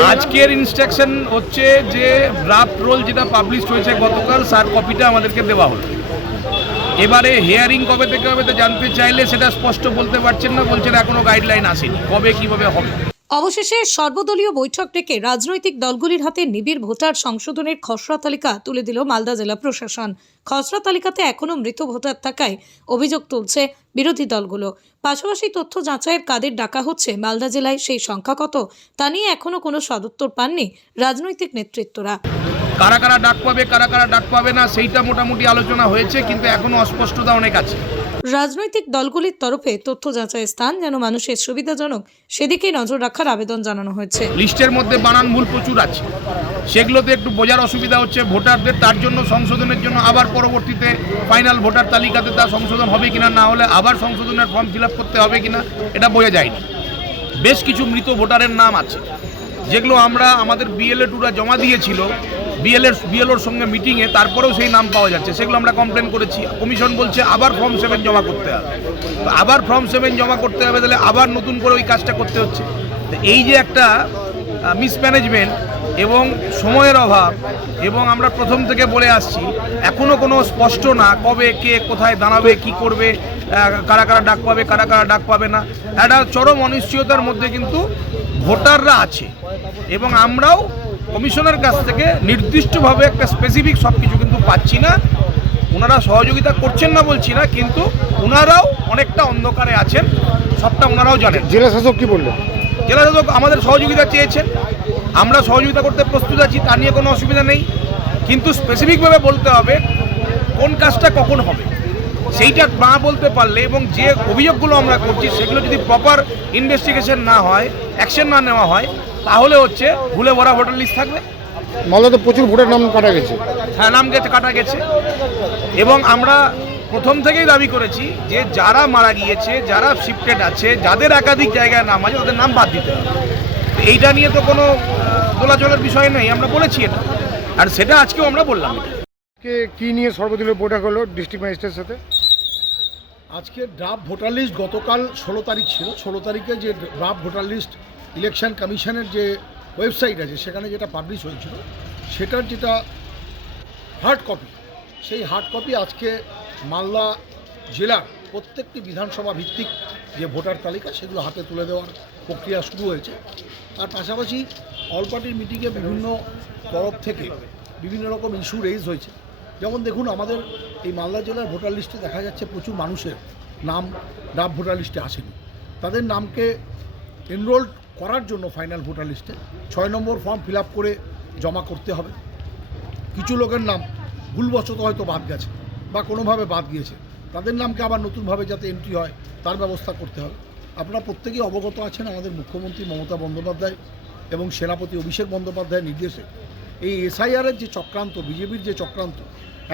আজকের ইনস্ট্রাকশন হচ্ছে যে ড্রাফট রোল যেটা পাবলিশ হয়েছে গতকাল স্যার কপিটা আমাদেরকে দেওয়া হলো। এবারে হেয়ারিং কবে থেকে হবে তো জানতে চাইলে সেটা স্পষ্ট বলতে পারছেন না, বলছেন এখনও গাইডলাইন আসেনি। কবে কীভাবে হবে? অবশেষে সর্বদলীয় বৈঠক ডেকে রাজনৈতিক দলগুলির হাতে নিবিড় ভোটার সংশোধনের খসড়া তালিকা তুলে দিল মালদা জেলা প্রশাসন। খসড়া তালিকাতে এখনও মৃত ভোটার থাকায় অভিযোগ তুলছে বিরোধী দলগুলো। পাশাপাশি তথ্য যাচাইয়ের কাদের ডাকা হচ্ছে মালদা জেলায় সেই সংখ্যা কত, তা নিয়ে এখনও কোনো সদুত্তর পাননি রাজনৈতিক নেতৃত্বরা। কারা কারা ডাক পাবে, কারা কারা ডাক পাবে না, সেইটা মোটামুটি আলোচনা হয়েছে, কিন্তু এখনও অস্পষ্টতা অনেক আছে। রাজনৈতিক দলগুলির তরফে তথ্য যাচাইয়ের স্থান যেন মানুষের সুবিধাজনক সেদিকেই নজর রাখার আবেদন জানানো হয়েছে। লিস্টের মধ্যে বানান ভুল প্রচুর আছে। সেগুলোতে একটু বোঝার অসুবিধা হচ্ছে ভোটারদের, তার জন্য সংশোধনের জন্য আবার পরবর্তীতে ফাইনাল ভোটার তালিকাতে তা সংশোধন হবে কিনা, না হলে আবার সংশোধনের ফর্ম ফিল করতে হবে কিনা, এটা বোঝা যায়নি। বেশ কিছু মৃত ভোটারের নাম আছে। যেগুলো আমরা আমাদের বিএলএ টুরা জমা দিয়েছিল বিএলএর বিএলওর সঙ্গে মিটিংয়ে তারপরেও সেই নাম পাওয়া যাচ্ছে। সেগুলো আমরা কমপ্লেন করেছি। কমিশন বলছে, আবার ফর্ম সেভেন জমা করতে হবে। তো আবার ফর্ম সেভেন জমা করতে হবে, তাহলে আবার নতুন করে ওই কাজটা করতে হচ্ছে। তো এই যে একটা মিসম্যানেজমেন্ট এবং সময়ের অভাব, এবং আমরা প্রথম থেকে বলে আসছি এখনও কোনো স্পষ্ট না কবে কে কোথায় দাঁড়াবে, কি করবে কারা কারা ডাক পাবে, কারা কারা ডাক পাবে না। একটা চরম অনিশ্চয়তার মধ্যে কিন্তু ভোটাররা আছে, এবং আমরাও কমিশনের কাছ থেকে নির্দিষ্টভাবে একটা স্পেসিফিক সব কিছু কিন্তু পাচ্ছি না। ওনারা সহযোগিতা করছেন না বলছি না কিন্তু ওনারাও অনেকটা অন্ধকারে আছেন সবটা ওনারাও জানেন। জেলা শাসক কি বললেন? জেলা শাসক আমাদের সহযোগিতা চেয়েছেন আমরা সহযোগিতা করতে প্রস্তুত আছি তা নিয়ে কোনো অসুবিধা নেই। কিন্তু স্পেসিফিকভাবে বলতে হবে কোন কাজটা কখন হবে? সেইটা না বলতে পারলে এবং যে অভিযোগগুলো আমরা করছি সেগুলো যদি প্রপার ইনভেস্টিগেশন না হয় অ্যাকশন না নেওয়া হয় তাহলে হচ্ছে ভুলে ভরা ভোটার লিস্ট থাকবে। মালদাতে প্রচুর ভোটের নাম কাটা গেছে। হ্যাঁ নাম গেছে কাটা গেছে। এবং আমরা প্রথম থেকেই দাবি করেছি যে যারা মারা গিয়েছে যারা শিফটেড আছে যাদের একাধিক জায়গায় নাম আছে তাদের নাম বাদ দিতে হবে। এইটা নিয়ে তো কোনো দোলাচলের বিষয় নেই আমরা বলেছি এটা। আর সেটা আজকেও আমরা বললাম। কে কি নিয়ে সর্বদলীয় বৈঠক হলো ডিস্ট্রিক্ট ম্যাজিস্ট্রেটের সাথে? আজকে ড্রাফট ভোটার লিস্ট গতকাল ষোলো তারিখ ছিল। ষোলো তারিখে যে ড্রাফট ভোটার লিস্ট ইলেকশন কমিশনের যে ওয়েবসাইট আছে, সেখানে যেটা পাবলিশ হয়েছিল, সেটার যেটা হার্ড কপি সেই হার্ড কপি আজকে মালদা জেলার প্রত্যেকটি বিধানসভা ভিত্তিক যে ভোটার তালিকা, সেগুলো হাতে তুলে দেওয়ার প্রক্রিয়া শুরু হয়েছে। তার পাশাপাশি অল পার্টির মিটিংয়ে বিভিন্ন তরফ থেকে বিভিন্ন রকম ইস্যু রেজ হয়েছে। যেমন দেখুন, আমাদের এই মালদা জেলার ভোটার লিস্টে দেখা যাচ্ছে প্রচুর মানুষের নাম ডাব ভোটার লিস্টে আসেনি। তাদের নামকে এনরোল করার জন্য ফাইনাল ভোটার লিস্টে ছয় নম্বর ফর্ম ফিল করে জমা করতে হবে। কিছু লোকের নাম ভুলবশত হয়তো বাদ গেছে বা কোনোভাবে বাদ গিয়েছে। তাদের নামকে আবার নতুনভাবে যাতে এন্ট্রি হয়, তার ব্যবস্থা করতে হবে। আপনারা প্রত্যেকেই অবগত আছেন আমাদের মুখ্যমন্ত্রী মমতা বন্দ্যোপাধ্যায় এবং সেনাপতি অভিষেক বন্দ্যোপাধ্যায়ের নির্দেশে। এই এসআইআরের যে চক্রান্ত বিজেপির যে চক্রান্ত,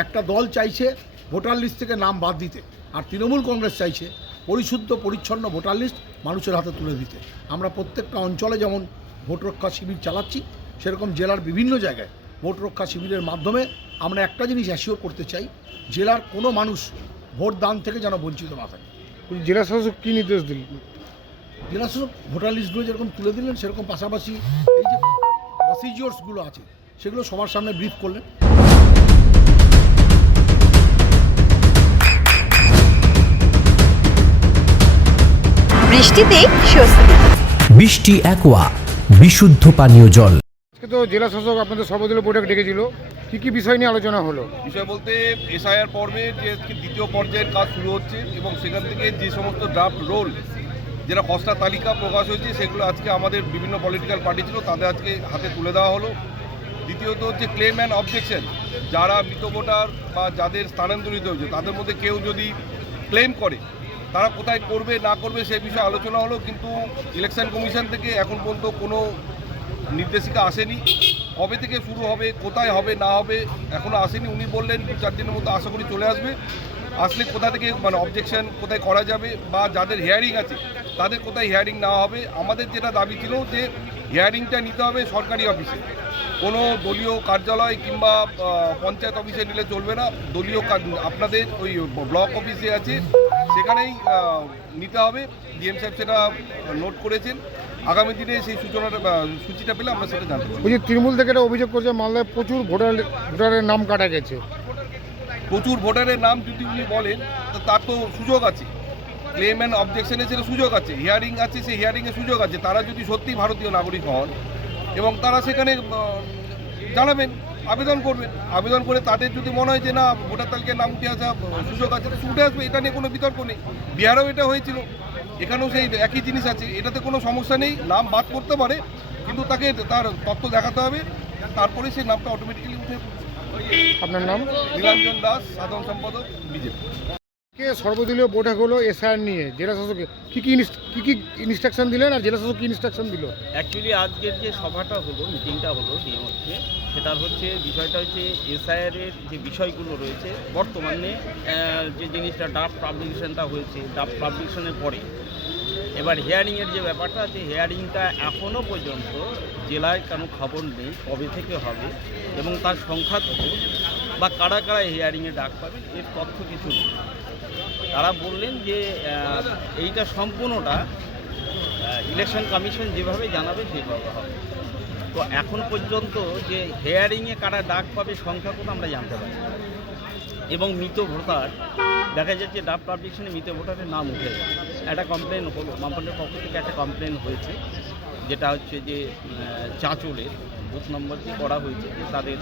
একটা দল চাইছে ভোটার লিস্ট থেকে নাম বাদ দিতে। আর তৃণমূল কংগ্রেস চাইছে পরিশুদ্ধ, পরিচ্ছন্ন ভোটার লিস্ট মানুষের হাতে তুলে দিতে। আমরা প্রত্যেকটা অঞ্চলে যেমন ভোট রক্ষা শিবির চালাচ্ছি সেরকম জেলার বিভিন্ন জায়গায় ভোট রক্ষা শিবিরের মাধ্যমে আমরা একটা জিনিস অ্যাসিওর করতে চাই জেলার কোনো মানুষ ভোট দান থেকে যেন বঞ্চিত না থাকে। জেলা শাসক কি নির্দেশ দিলেন জেলা শাসক ভোটার লিস্টগুলো যেরকম তুলে দিলেন সেরকম পাশাপাশি এই যে প্রসিজিওর্সগুলো আছে সেগুলো সবার সামনে ব্রিফ করলেন। বৃষ্টিতেই স্বস্তি। বৃষ্টি অ্যাকোয়া বিশুদ্ধ পানীয় জল। আজকে তো জেলা শাসক আপনাদের সর্বদলীয় বৈঠক ডেকেছিল। কি কি বিষয় নিয়ে আলোচনা হলো? বিষয় বলতে এসআইআর পর্বে যে আজকে দ্বিতীয় পর্যায়ের কাজ শুরু হচ্ছে এবং সেখান থেকে যে সমস্ত ড্রাফট রোল যেটা খসড়া তালিকা প্রকাশ হয়েছে সেগুলো আজকে আমাদের বিভিন্ন পলিটিক্যাল পার্টি ছিল তাদের আজকে হাতে তুলে দেওয়া হলো। দ্বিতীয়ত হচ্ছে ক্লেম অ্যান্ড অবজেকশন যারা মৃত ভোটার বা যাদের স্থানান্তরিত হয়েছে তাদের মধ্যে কেউ যদি ক্লেম করে তারা কোথায় করবে, না করবে সেই বিষয়ে আলোচনা হলো, কিন্তু ইলেকশন কমিশন থেকে এখন পর্যন্ত কোনো নির্দেশিকা আসেনি। কবে থেকে শুরু হবে, কোথায় হবে, না হবে এখনও আসেনি। উনি বললেন দু চার দিনের মধ্যে আশা করি চলে আসবে। আসলে কোথা থেকে মানে অবজেকশন কোথায় করা যাবে বা যাদের হিয়ারিং আছে, তাদের কোথায় হিয়ারিং নেওয়া হবে, আমাদের যেটা দাবি ছিল যে হিয়ারিংটা নিতে হবে সরকারি অফিসে কোনো দলীয় কার্যালয় কিংবা পঞ্চায়েত অফিসে নিলে চলবে না। দলীয় আপনাদের ওই ব্লক অফিসে আছে। সেখানেই নিতে হবে ডিএম সাহেব সেটা নোট করেছেন। আগামী দিনে সেই সূচনাটা সূচিটা পেলে আমরা সেটা জানতে ওই যে তৃণমূল থেকে একটা অভিযোগ করছে মালদায় প্রচুর ভোটার ভোটারের নাম কাটা গেছে। প্রচুর ভোটারের নাম যদি উনি বলেন তো তার তো সুযোগ আছে। ক্লেম অ্যান্ড অবজেকশনে সেটা সুযোগ আছে হিয়ারিং আছে সেই হিয়ারিংয়ের সুযোগ আছে। তারা যদি সত্যি ভারতীয় নাগরিক হন এবং তারা সেখানে জানাবেন আবেদন করবেন আবেদন করে তাদের যদি মনে হয় যে না ভোটার তালিকায় নাম উঠে আসা সুযোগ আছে তো উঠে আসবে। এটা নিয়ে কোনো বিতর্ক নেই। বিহারেও এটা হয়েছিল। এখানেও সেই একই জিনিস আছে। এটাতে কোনো সমস্যা নেই। নাম বাদ করতে পারে কিন্তু তাকে তার তথ্য দেখাতে হবে। তারপরে সেই নামটা অটোমেটিক্যালি উঠে আপনার নাম? নীলাঞ্জন দাস সাধারণ সম্পাদক বিজেপি। সর্বদলীয় বৈঠক হলো এসআইআর নিয়ে? জেলা শাসক কি কি কি কি ইনস্ট্রাকশন দিলেন আর জেলা শাসক কি ইনস্ট্রাকশন দিল? অ্যাকচুয়ালি আজকের যে সভাটা হলো মিটিংটা হলো ডিএমওতে সেটার হচ্ছে বিষয়টা হচ্ছে এসআইআর এর যে বিষয়গুলো রয়েছে, বর্তমানে যে জিনিসটা ডাফ পাবলিকেশনটা হয়েছে ডাফ পাবলিকেশনের পরে। এবার হিয়ারিংয়ের যে ব্যাপারটা আছে হিয়ারিংটা এখনও পর্যন্ত জেলায় কোনো খবর নেই কবে থেকে হবে এবং তার সংখ্যা কত বা কারা কারা হিয়ারিংয়ে ডাক পাবেন এর তথ্য কিছু নেই। তারা বললেন যে এইটা সম্পূর্ণটা ইলেকশন কমিশন যেভাবে জানাবে সেভাবে হবে। তো এখন পর্যন্ত যে হেয়ারিংয়ে কারা ডাক পাবে সংখ্যা কত আমরা জানতে পারি। এবং মৃত ভোটার, দেখা যাচ্ছে ডাব পাবলিকেশনে মৃত ভোটারের নাম উঠে যায় একটা কমপ্লেন হলো মামপন্ডের পক্ষ থেকে একটা কমপ্লেন হয়েছে, যেটা হচ্ছে যে চাঁচলের বুথ নম্বর দিয়ে করা হয়েছে তাদের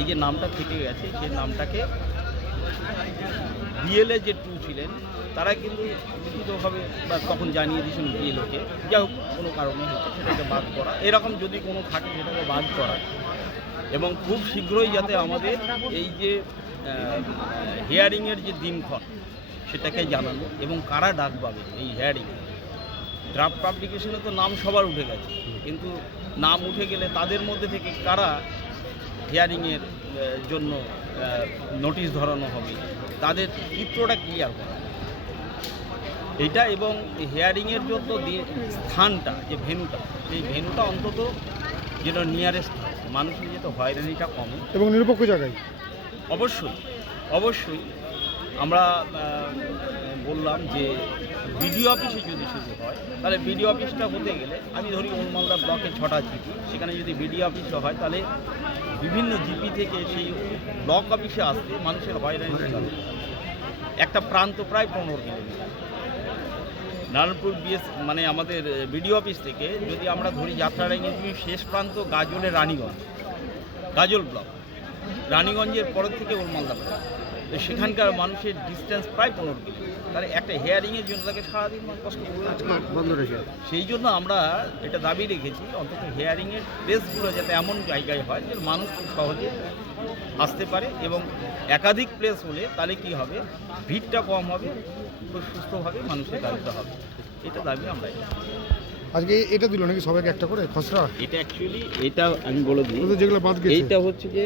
এই যে নামটা থেকে গেছে, সেই নামটাকে বিএলএ যে টু ছিলেন, তারা কিন্তু লিখিতভাবে বা তখন জানিয়ে দিয়েছেন বিএলওকে যা হোক, কোনো কারণে হচ্ছে সেটাকে বাদ করা এরকম যদি কোনো থাকে, সেটাকে বাদ করা এবং খুব শীঘ্রই যাতে আমাদের এই যে হিয়ারিংয়ের যে দিনক্ষণ, সেটাকে জানানো এবং কারা ডাক পাবে এই হিয়ারিংয়ে ড্রাফট পাবলিকেশনে তো নাম সবার উঠে গেছে, কিন্তু নাম উঠে গেলে তাদের মধ্যে থেকে কারা হিয়ারিংয়ের জন্য নোটিশ ধরানো হবে। তাদের চিত্রটা ক্লিয়ার করা। এটা এবং হেয়ারিংয়ের জন্য স্থানটা যে ভেনুটা সেই ভেনুটা অন্তত যেটা নিয়ারেস্ট মানুষের যেহেতু হয়রানিটা কমে। এবং নিরপেক্ষ জায়গায়? অবশ্যই অবশ্যই। আমরা বললাম যে বিডিও অফিসে যদি শুধু হয় তাহলে বিডিও অফিসটা হতে গেলে আমি ধরি উলমালদা ব্লকে ছটা জিপি সেখানে যদি বিডিও অফিসে হয় তাহলে বিভিন্ন জিপি থেকে সেই ব্লক অফিসে আসতে মানুষের হয়রানি একটা প্রান্ত প্রায় পনেরো কিলোমিটার। নারায়ণপুর বিএস মানে আমাদের বিডিও অফিস থেকে যদি আমরা ধরি যাত্রারাঙ্গি শেষ প্রান্ত গাজলের রানীগঞ্জ গাজল ব্লক। রানীগঞ্জের পরের থেকে উলমালদা ব্লক। তো সেখানকার মানুষের ডিস্টেন্স প্রায় পনেরো কিলো। তাহলে একটা হেয়ারিংয়ের জন্য তাকে সারাদিন কষ্ট বন্ধ রয়েছে সেই জন্য আমরা এটা দাবি রেখেছি অন্তত হেয়ারিংয়ের প্লেসগুলো যাতে এমন জায়গায় হয় যে মানুষ খুব সহজে আসতে পারে এবং একাধিক প্লেস হলে তাহলে কি হবে? ভিড়টা কম হবে খুব সুস্থভাবে মানুষের কাজটা হবে। এটা দাবি আমরা আজকে এটা দিল নাকি সবাইকে একটা করে? খসড়া? এটা অ্যাকচুয়ালি এটা আমি বলে দিই যেগুলো বাদ গেছে। এইটা হচ্ছে যে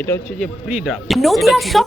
এটা হচ্ছে যে প্রি ড্রাফট নদিয়ার সব